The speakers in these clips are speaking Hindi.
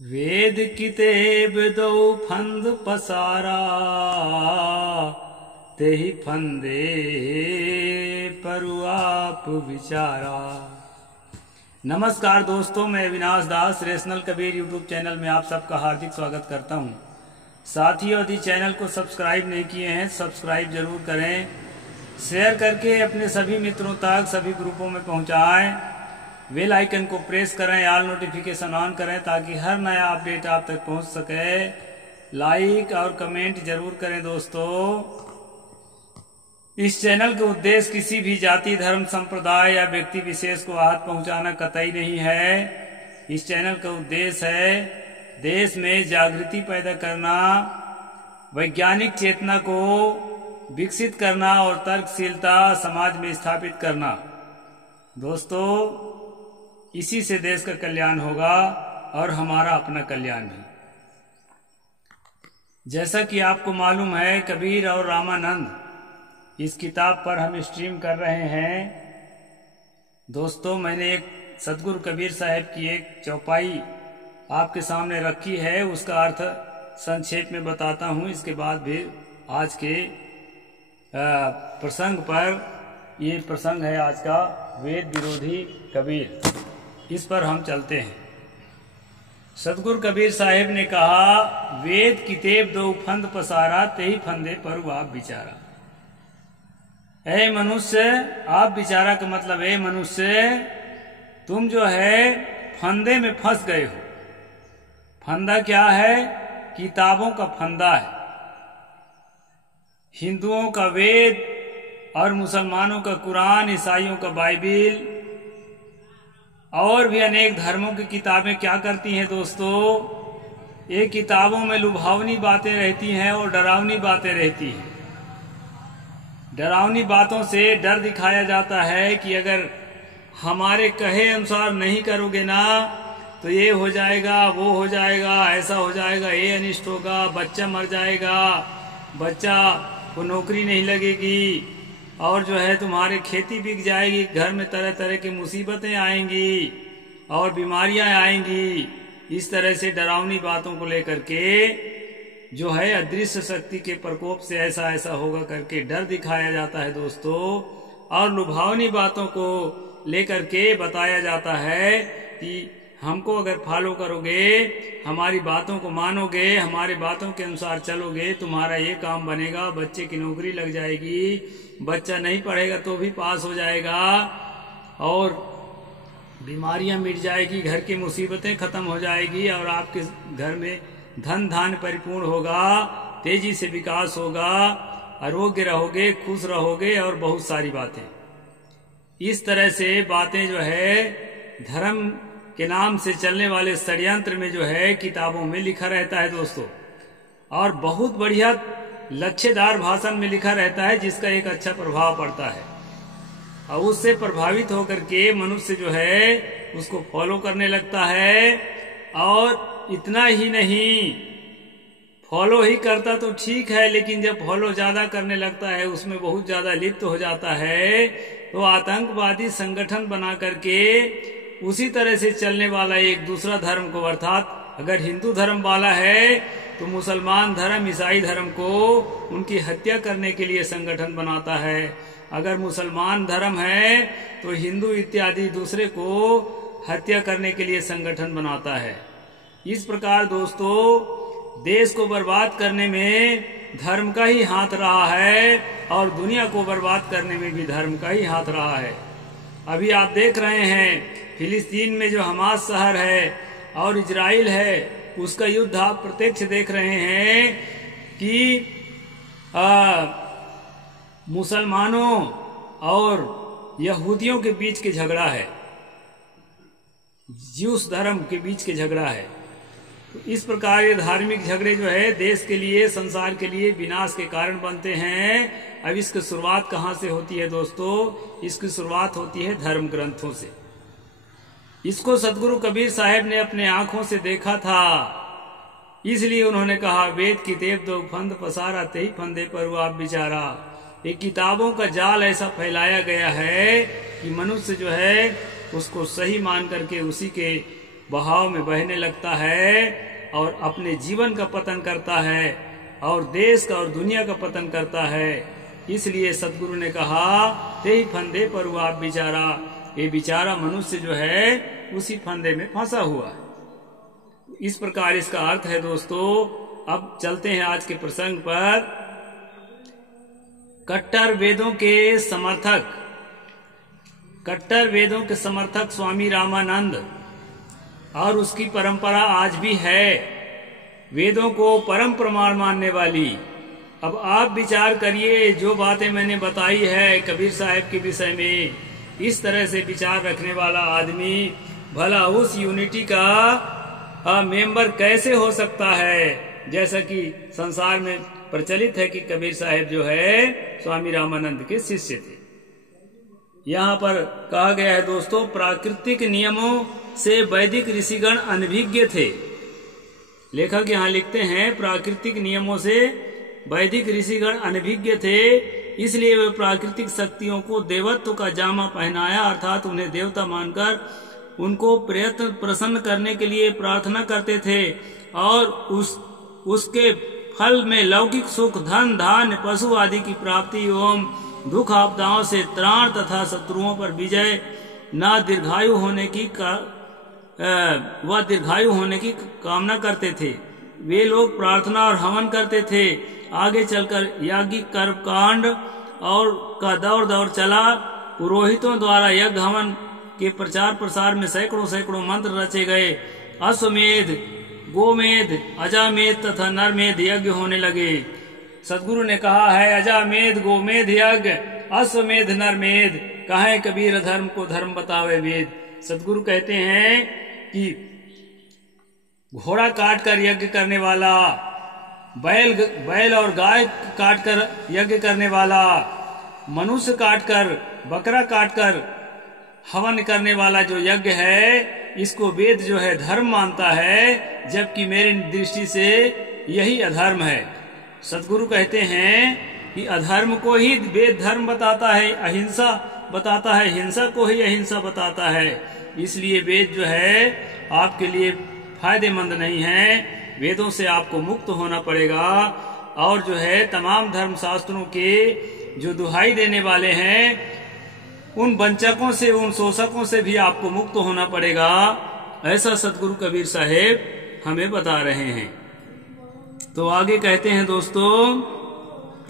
वेद कितेब दो फंद पसारा, तेहि फंदे परु आप विचारा। नमस्कार दोस्तों, मैं अविनाश दास रेशनल कबीर यूट्यूब चैनल में आप सबका हार्दिक स्वागत करता हूं। साथियों, यदि चैनल को सब्सक्राइब नहीं किए हैं, सब्सक्राइब जरूर करें, शेयर करके अपने सभी मित्रों तक, सभी ग्रुपों में पहुंचाएं। बेल आइकन को प्रेस करें, ऑल नोटिफिकेशन ऑन करें ताकि हर नया अपडेट आप तक पहुंच सके। लाइक और कमेंट जरूर करें दोस्तों। इस चैनल का उद्देश्य किसी भी जाति, धर्म, संप्रदाय या व्यक्ति विशेष को आहत पहुंचाना कतई नहीं है। इस चैनल का उद्देश्य है देश में जागृति पैदा करना, वैज्ञानिक चेतना को विकसित करना और तर्कशीलता समाज में स्थापित करना। दोस्तों, इसी से देश का कल्याण होगा और हमारा अपना कल्याण भी। जैसा कि आपको मालूम है, कबीर और रामानंद इस किताब पर हम स्ट्रीम कर रहे हैं। दोस्तों, मैंने एक सदगुरु कबीर साहब की एक चौपाई आपके सामने रखी है, उसका अर्थ संक्षेप में बताता हूं। इसके बाद भी आज के प्रसंग पर, ये प्रसंग है आज का, वेद विरोधी कबीर, इस पर हम चलते हैं। सदगुरु कबीर साहेब ने कहा, वेद कितेब दो फंद पसारा, तेहि फंदे परु आप विचारा। ऐ मनुष्य, आप विचारा का मतलब है मनुष्य, तुम जो है फंदे में फंस गए हो। फंदा क्या है? किताबों का फंदा है। हिंदुओं का वेद और मुसलमानों का कुरान, ईसाइयों का बाइबिल और भी अनेक धर्मों की किताबें क्या करती हैं दोस्तों? ये किताबों में लुभावनी बातें रहती हैं और डरावनी बातें रहती हैं। डरावनी बातों से डर दिखाया जाता है कि अगर हमारे कहे अनुसार नहीं करोगे ना तो ये हो जाएगा, वो हो जाएगा, ऐसा हो जाएगा, ये अनिष्ट होगा, बच्चा मर जाएगा, बच्चा को नौकरी नहीं लगेगी, और जो है तुम्हारे खेती बिक जाएगी, घर में तरह तरह की मुसीबतें आएंगी और बीमारियां आएंगी। इस तरह से डरावनी बातों को लेकर के जो है अदृश्य शक्ति के प्रकोप से ऐसा ऐसा होगा करके डर दिखाया जाता है दोस्तों। और लुभावनी बातों को लेकर के बताया जाता है कि हमको अगर फॉलो करोगे, हमारी बातों को मानोगे, हमारी बातों के अनुसार चलोगे, तुम्हारा ये काम बनेगा, बच्चे की नौकरी लग जाएगी, बच्चा नहीं पढ़ेगा तो भी पास हो जाएगा, और बीमारियां मिट जाएगी, घर की मुसीबतें खत्म हो जाएगी, और आपके घर में धन धान्य परिपूर्ण होगा, तेजी से विकास होगा, आरोग्य रहोगे, खुश रहोगे, और बहुत सारी बातें। इस तरह से बातें जो है धर्म के नाम से चलने वाले षड्यंत्र में जो है किताबों में लिखा रहता है दोस्तों, और बहुत बढ़िया लक्ष्यदार भाषण में लिखा रहता है जिसका एक अच्छा प्रभाव पड़ता है, और उससे प्रभावित होकर के मनुष्य जो है उसको फॉलो करने लगता है। और इतना ही नहीं, फॉलो ही करता तो ठीक है, लेकिन जब फॉलो ज्यादा करने लगता है, उसमें बहुत ज्यादा लिप्त हो जाता है, तो आतंकवादी संगठन बना करके उसी तरह से चलने वाला एक दूसरा धर्म को, अर्थात अगर हिंदू धर्म वाला है तो मुसलमान धर्म, ईसाई धर्म को उनकी हत्या करने के लिए संगठन बनाता है। अगर मुसलमान धर्म है तो हिंदू इत्यादि दूसरे को हत्या करने के लिए संगठन बनाता है। इस प्रकार दोस्तों, देश को बर्बाद करने में धर्म का ही हाथ रहा है, और दुनिया को बर्बाद करने में भी धर्म का ही हाथ रहा है। अभी आप देख रहे हैं फिलिस्तीन में जो हमास शहर है और इजराइल है, उसका युद्ध आप प्रत्यक्ष देख रहे हैं कि मुसलमानों और यहूदियों के बीच के झगड़ा है, ज्यूस धर्म के बीच के झगड़ा है। तो इस प्रकार ये धार्मिक झगड़े जो है देश के लिए, संसार के लिए विनाश के कारण बनते हैं। अब इसकी शुरुआत कहाँ से होती है दोस्तों? इसकी शुरुआत होती है धर्म ग्रंथों से। इसको सदगुरु कबीर साहब ने अपने आंखों से देखा था, इसलिए उन्होंने कहा, वेद कितेब दो फंद पसारा, तेहि फंदे परु आप विचारा। ये किताबों का जाल ऐसा फैलाया गया है कि मनुष्य जो है उसको सही मान करके उसी के बहाव में बहने लगता है और अपने जीवन का पतन करता है और देश का और दुनिया का पतन करता है। इसलिए सदगुरु ने कहा, ते ही फंदे पर हुआ आप बिचारा, ये बेचारा मनुष्य जो है उसी फंदे में फंसा हुआ है। इस प्रकार इसका अर्थ है दोस्तों। अब चलते हैं आज के प्रसंग पर। कट्टर वेदों के समर्थक स्वामी रामानंद और उसकी परंपरा आज भी है, वेदों को परम प्रमाण मानने वाली। अब आप विचार करिए, जो बातें मैंने बताई है कबीर साहब के विषय में, इस तरह से विचार रखने वाला आदमी भला उस यूनिटी का मेंबर कैसे हो सकता है, जैसा कि संसार में प्रचलित है कि कबीर साहब जो है स्वामी रामानंद के शिष्य थे। यहाँ पर कहा गया है दोस्तों, प्राकृतिक नियमों से वैदिक ऋषिगण अनभिज्ञ थे। लेखक यहाँ लिखते हैं, प्राकृतिक नियमों से वैदिक ऋषिगण अनभिज्ञ थे, इसलिए वे प्राकृतिक शक्तियों को देवत्व का जामा पहनाया, अर्थात उन्हें देवता मानकर उनको प्रसन्न करने के लिए प्रार्थना करते थे और उसके फल में लौकिक सुख, धन धान्य, पशु आदि की प्राप्ति एवं दुख आपदाओं से त्राण तथा शत्रुओं पर विजय दीर्घायु होने की कामना करते थे। वे लोग प्रार्थना और हवन करते थे। आगे चलकर याज्ञिक कर्मकांड और का दौर चला। पुरोहितों द्वारा यज्ञ हवन के प्रचार प्रसार में सैकड़ों मंत्र रचे गए। अश्वमेध, गोमेध, अजामेध तथा नरमेध यज्ञ होने लगे। सदगुरु ने कहा है, अजामेध गोमेध यज्ञ, अश्वमेध नरमेध, कहे कबीर धर्म को धर्म बतावे वेद। सदगुरु कहते हैं कि घोड़ा काट कर यज्ञ करने वाला, बैल और गाय काट कर यज्ञ करने वाला, मनुष्य काट कर, बकरा काट कर हवन करने वाला जो यज्ञ है, इसको वेद जो है धर्म मानता है, जबकि मेरी दृष्टि से यही अधर्म है। सदगुरु कहते हैं कि अधर्म को ही वेद धर्म बताता है, अहिंसा बताता है, हिंसा को ही अहिंसा बताता है। इसलिए वेद जो है आपके लिए फायदेमंद नहीं है। वेदों से आपको मुक्त होना पड़ेगा और जो है तमाम धर्म शास्त्रों के जो दुहाई देने वाले हैं, उन वंचकों से, उन शोषकों से भी आपको मुक्त होना पड़ेगा। ऐसा सदगुरु कबीर साहेब हमें बता रहे हैं। तो आगे कहते हैं दोस्तों,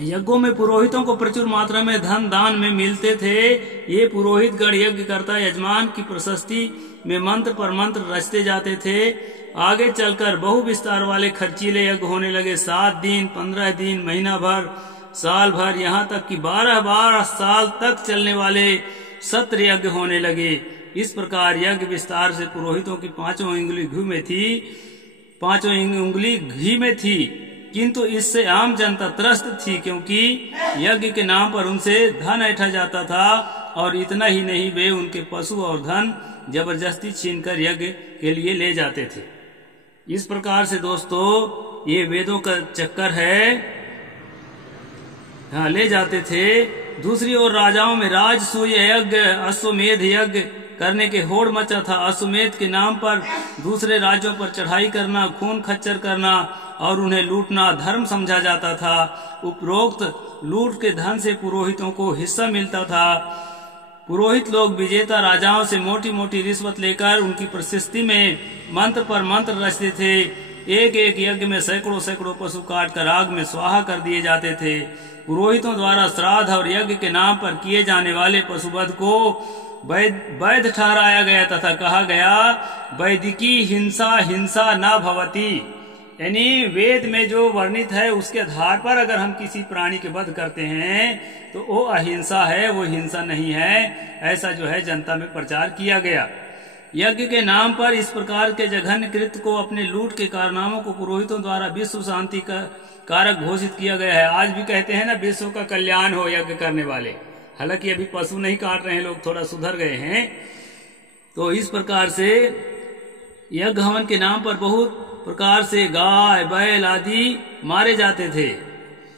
यज्ञों में पुरोहितों को प्रचुर मात्रा में धन दान में मिलते थे। ये पुरोहित गण यज्ञ करता यजमान की प्रशस्ति में मंत्र पर मंत्र रचते जाते थे। आगे चलकर बहु विस्तार वाले खर्चीले यज्ञ होने लगे। 7 दिन, 15 दिन, महीना भर, साल भर, यहाँ तक कि 12 साल तक चलने वाले सत्र यज्ञ होने लगे। इस प्रकार यज्ञ विस्तार से पुरोहितों की 5 उंगली घी में थी, किंतु इससे आम जनता त्रस्त थी, क्योंकि यज्ञ के नाम पर उनसे धन ऐंठा जाता था। और इतना ही नहीं, वे उनके पशु और धन जबरदस्ती छीनकर यज्ञ के लिए ले जाते थे। इस प्रकार से दोस्तों ये वेदों का चक्कर है, ले जाते थे। दूसरी ओर राजाओं में राजसूय यज्ञ, अश्वमेध यज्ञ करने के होड़ मचा था। अश्वमेध के नाम पर दूसरे राज्यों पर चढ़ाई करना, खून खच्चर करना और उन्हें लूटना धर्म समझा जाता था। उपरोक्त लूट के धन से पुरोहितों को हिस्सा मिलता था। पुरोहित लोग विजेता राजाओं से मोटी मोटी रिश्वत लेकर उनकी प्रशस्ति में मंत्र पर मंत्र रचते थे। एक एक यज्ञ में सैकड़ों पशु काट कर आग में स्वाहा कर दिए जाते थे। पुरोहितों द्वारा श्राद्ध और यज्ञ के नाम पर किए जाने वाले पशुवध को वैध ठहराया गया तथा कहा गया, वैदिकी हिंसा न भवति। यानी वेद में जो वर्णित है उसके आधार पर अगर हम किसी प्राणी के वध करते हैं तो वो अहिंसा है, वो हिंसा नहीं है। ऐसा जो है जनता में प्रचार किया गया। यज्ञ के नाम पर इस प्रकार के जघन्य कृत्य को, अपने लूट के कारनामों को पुरोहितों द्वारा विश्व शांति का कारक घोषित किया गया है। आज भी कहते हैं ना, विश्व का कल्याण हो यज्ञ करने वाले। हालांकि अभी पशु नहीं काट रहे हैं लोग, थोड़ा सुधर गए हैं। तो इस प्रकार से यज्ञ हवन के नाम पर बहुत प्रकार से गाय बैल आदि मारे जाते थे।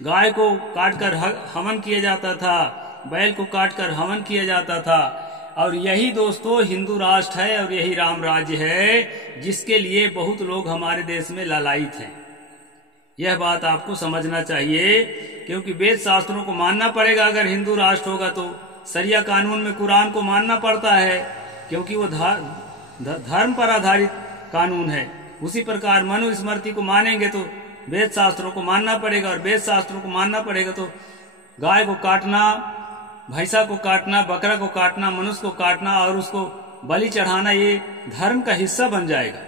गाय को काटकर हवन किया जाता था, बैल को काटकर हवन किया जाता था। और यही दोस्तों हिंदू राष्ट्र है और यही राम राज्य है जिसके लिए बहुत लोग हमारे देश में लालायित हैं। यह बात आपको समझना चाहिए, क्योंकि वेद शास्त्रों को मानना पड़ेगा। अगर हिंदू राष्ट्र होगा तो शरिया कानून में कुरान को मानना पड़ता है, क्योंकि वो धर्म पर आधारित कानून है। उसी प्रकार मनुस्मृति को मानेंगे तो वेद शास्त्रों को मानना पड़ेगा, और वेद शास्त्रों को मानना पड़ेगा तो गाय को काटना, भैंसा को काटना, बकरा को काटना, मनुष्य को काटना और उसको बलि चढ़ाना ये धर्म का हिस्सा बन जाएगा।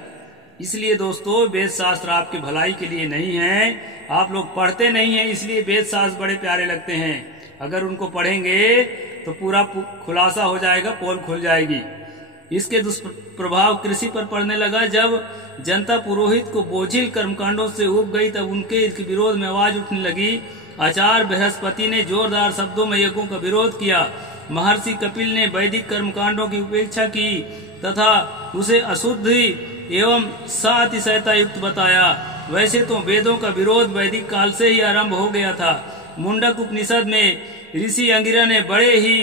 इसलिए दोस्तों वेद शास्त्र आपकी भलाई के लिए नहीं है। आप लोग पढ़ते नहीं हैं, इसलिए वेद शास्त्र बड़े प्यारे लगते हैं। अगर उनको पढ़ेंगे तो पूरा खुलासा हो जाएगा, पोल खुल जाएगी। इसके दुष्प्रभाव कृषि पर पड़ने लगा। जब जनता पुरोहित को बोझिल कर्मकांडों से उब गई, तब उनके विरोध में आवाज उठने लगी। आचार्य बृहस्पति ने जोरदार शब्दों में यज्ञों का विरोध किया। महर्षि कपिल ने वैदिक कर्मकांडों की उपेक्षा की तथा उसे अशुद्ध एवं सातिशयता युक्त बताया। वैसे तो वेदों का विरोध वैदिक काल से ही आरंभ हो गया था। मुंडक उपनिषद में ऋषि अंगिरा ने बड़े ही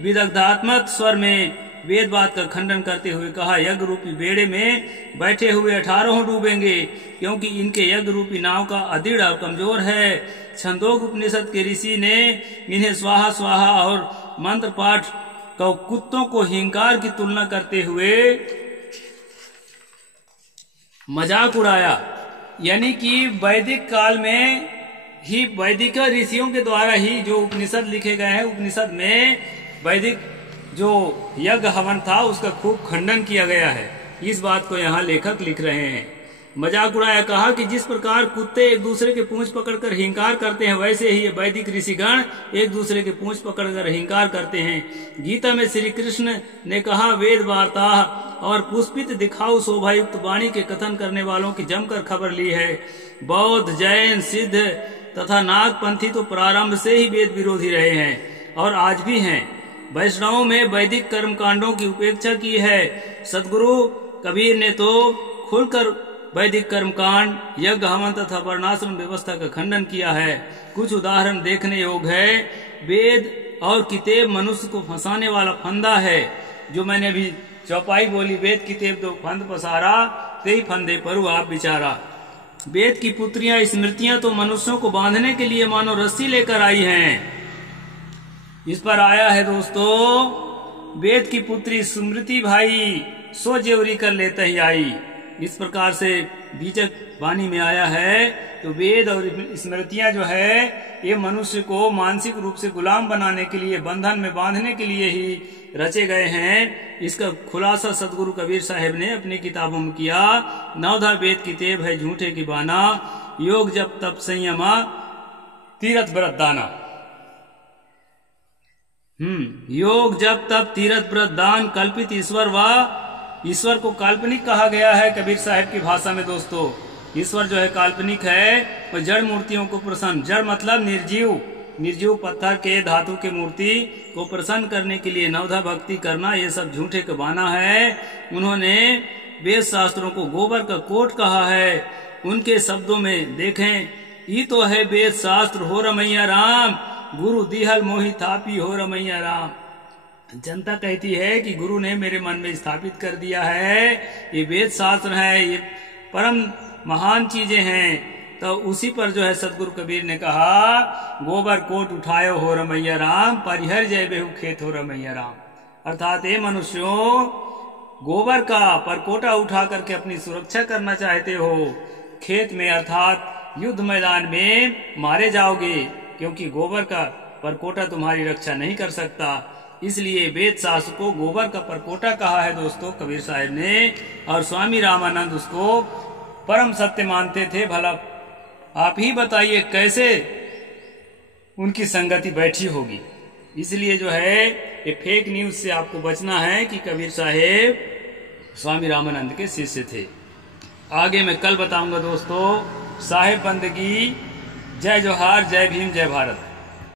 विदग्धात्मक स्वर में वेदवाद का खंडन करते हुए कहा, यज्ञ रूपी बेड़े में बैठे हुए 18 डूबेंगे, क्योंकि इनके यज्ञ रूपी नाव का अदृढ़ और कमजोर है। छंदोग उपनिषद के ऋषि ने इन्हें स्वाहा स्वाहा और मंत्र पाठ का कुत्तों को हिंकार की तुलना करते हुए मजाक उड़ाया। यानी कि वैदिक काल में ही वैदिक ऋषियों के द्वारा ही जो उपनिषद लिखे गए हैं, उपनिषद में वैदिक जो यज्ञ हवन था उसका खूब खंडन किया गया है। इस बात को यहाँ लेखक लिख रहे हैं। मजाक उड़ाया, कहा कि जिस प्रकार कुत्ते एक दूसरे के पूंछ पकड़कर हिंकार करते हैं, वैसे ही ये वैदिक ऋषिगण एक दूसरे के पूंछ पकड़कर हिंकार करते हैं। गीता में श्री कृष्ण ने कहा, वेद वार्ता और पुष्पित दिखाऊ शोभायुक्त वाणी के कथन करने वालों की जमकर खबर ली है। बौद्ध, जैन, सिद्ध तथा नागपंथी तो प्रारंभ से ही वेद विरोधी रहे हैं और आज भी हैं। वैष्णवों में वैदिक कर्म कांडों की उपेक्षा की है। सदगुरु कबीर ने तो खुलकर वैदिक कर्मकांड, यज्ञ, हवन तथा वर्णाश्रम व्यवस्था का खंडन किया है। कुछ उदाहरण देखने योग्य है। वेद और किताब मनुष्य को फंसाने वाला फंदा है। जो मैंने अभी चौपाई बोली, वेद किताब दो फंद पसारा, तेई फंदे पर आप बिचारा। वेद की पुत्रियां स्मृतियां तो मनुष्यों को बांधने के लिए मानो रस्सी लेकर आई हैं। इस पर आया है दोस्तों, वेद की पुत्री स्मृति भाई सो जेवरी कर लेते ही आई। इस प्रकार से बीजक वाणी में आया है। तो वेद और स्मृतियां जो है ये मनुष्य को मानसिक रूप से गुलाम बनाने के लिए, बंधन में बांधने के लिए ही रचे गए हैं। इसका खुलासा सदगुरु कबीर साहब ने अपनी किताबों में किया। 9 वेद किताब है झूठे की बाना, योग जप तप संयमा तीरथ व्रत दाना। योग जप तप तीरथ व्रत दान कल्पित ईश्वर व ईश्वर को काल्पनिक कहा गया है कबीर साहब की भाषा में। दोस्तों ईश्वर जो है काल्पनिक है और जड़ मूर्तियों को प्रसन्न, जड़ मतलब निर्जीव पत्थर के, धातु के मूर्ति को प्रसन्न करने के लिए 9 भक्ति करना, ये सब झूठे का बहाना है। उन्होंने वेद शास्त्रों को गोबर का कोट कहा है। उनके शब्दों में देखें, ये तो है वेद शास्त्र हो रमैया राम, गुरु दिहल मोहि थापी हो रमैया राम। जनता कहती है कि गुरु ने मेरे मन में स्थापित कर दिया है, ये वेद शास्त्र है, ये परम महान चीजें हैं। तो उसी पर जो है सदगुरु कबीर ने कहा, गोबर कोट उठायो हो रमैया राम, परिहर जय बेहू खेत हो रमैया राम। अर्थात ये मनुष्यों, गोबर का परकोटा उठा करके अपनी सुरक्षा करना चाहते हो, खेत में अर्थात युद्ध मैदान में मारे जाओगे, क्योंकि गोबर का परकोटा तुम्हारी रक्षा नहीं कर सकता। इसलिए वेद शास्त्र को गोबर का परकोटा कहा है दोस्तों कबीर साहब ने। और स्वामी रामानंद उसको परम सत्य मानते थे। भला आप ही बताइए कैसे उनकी संगति बैठी होगी। इसलिए जो है ये फेक न्यूज से आपको बचना है कि कबीर साहेब स्वामी रामानंद के शिष्य थे। आगे मैं कल बताऊंगा दोस्तों। साहेब बंदगी। जय जोहार, जय भीम, जय भारत।